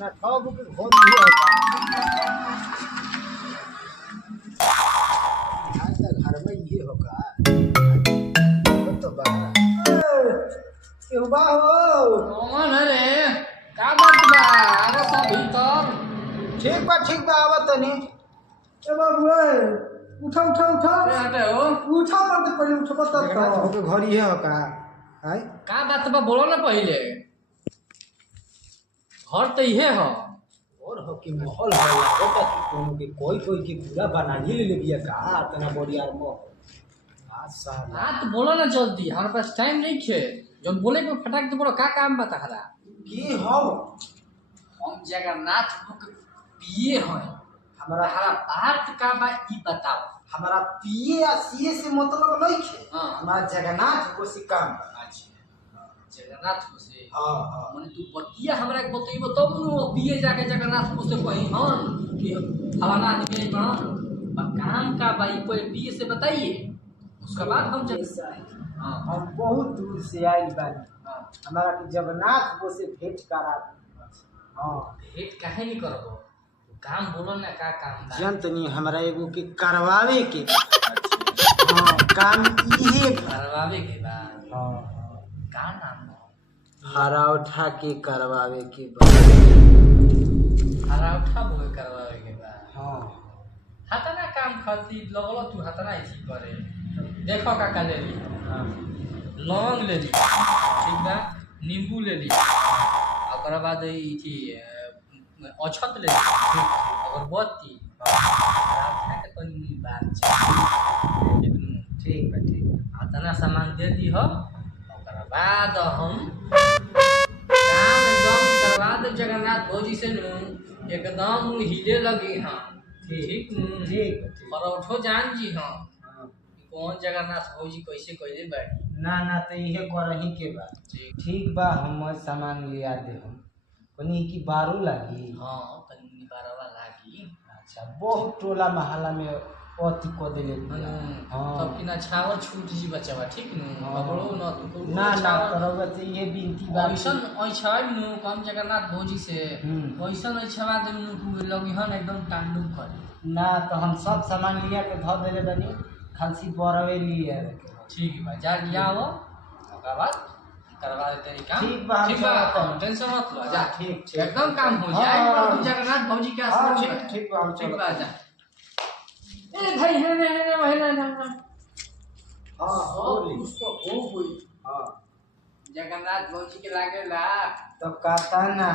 ना ठग के घर ही होता आज तक घर में ये होगा तो बा क्यों बा हो कौन है रे का बात बा आवा सब भीतर ठीक बा आवत तनी ए बाबू ए उठा अरे हटे हो उठा मत पहले उठो तब तो घर ही होगा हाय का बात बा बोलो ना पहले घर तो इहे हो और हो कि माहौल है लागत कि कोनो के कोई के पूरा बना ही ले बिया का तना बड़ी यार मो साला हाँ तो बोलो ना जल्दी हमारे पास टाइम नहीं है जब बोले को फटाक तो बोलो का काम बता हरा की हो हम जगन्नाथ बुक पिए हैं हमारा हमारा बात का बा ई बताओ हमारा पीए या सीए से मतलब नहीं है हाँ हमारा जगन्नाथ को से काम अच्छा जगन्नाथ को से हां हां माने तू बतिया हमरा के बतइबो तब नु पिए जाके जगन्नाथ को से कहीं हन कि फलाना आदमी बा काम का भाई कोई पिए से बताइए उसके बाद हम हाँ हम बहुत दूर से आइल बानी हाँ हमारा के जगन्नाथ को से भेंट करा हां भेंट काहे नहीं करबो काम बोलो ना का काम बा जनतनी हमरा एगो के करवावे के हां काम इहे करवावे के बा हां का नाम हो हरा उठा के करवावे के हरा उठा बोल करवावे के बा हां हतना काम खाती लगलो तू हतना ऐसी करे देखो काका ले ली हां लौंग ले ली ठीक बा नींबू ले ली ओकर बाद ई थी अछत ले ली अगरबत्ती राधा के तनी बात छै ठीक बा हतना सामान दे दी हो ओकर बाद हम काम एकदम करवा दे जगन्नाथ भौजी से नु एकदम हिले लगी हां ठीक ठीक परौठो जान जी हां कौन जगन्नाथ भौजी कैसे कैले बाड़ी ना तो इहे करही के बा ठीक बा हम सामान लिया दे हम कनी की बारू लागी हाँ तनी बारवा लागी अच्छा बहुत टोला मोहल्ला में अति को देले हां तब कि ना छावर छूट जी बचवा ठीक नु बगड़ो न तू ना करब से ये बिनती बा ऐसन छाव नु कम जगन्नाथ भौजी से ऐसन छवा दे नु लगी हन एकदम तांडव करे ना तो हम सब सामान लिया के धर देले बनी खाली बरवे लिए ठीक बा जा लिया हो ओकर बाद करवा देते हैं काम ठीक बा टेंशन मत लो जा ठीक एकदम काम हो जाए जगन्नाथ भौजी के आश्रम में ठीक बा हम ठीक बा जा ए भाई है ना हां बोली उसको हो हुई हां जगन्नाथ भौजी के लागेला तो कहता ना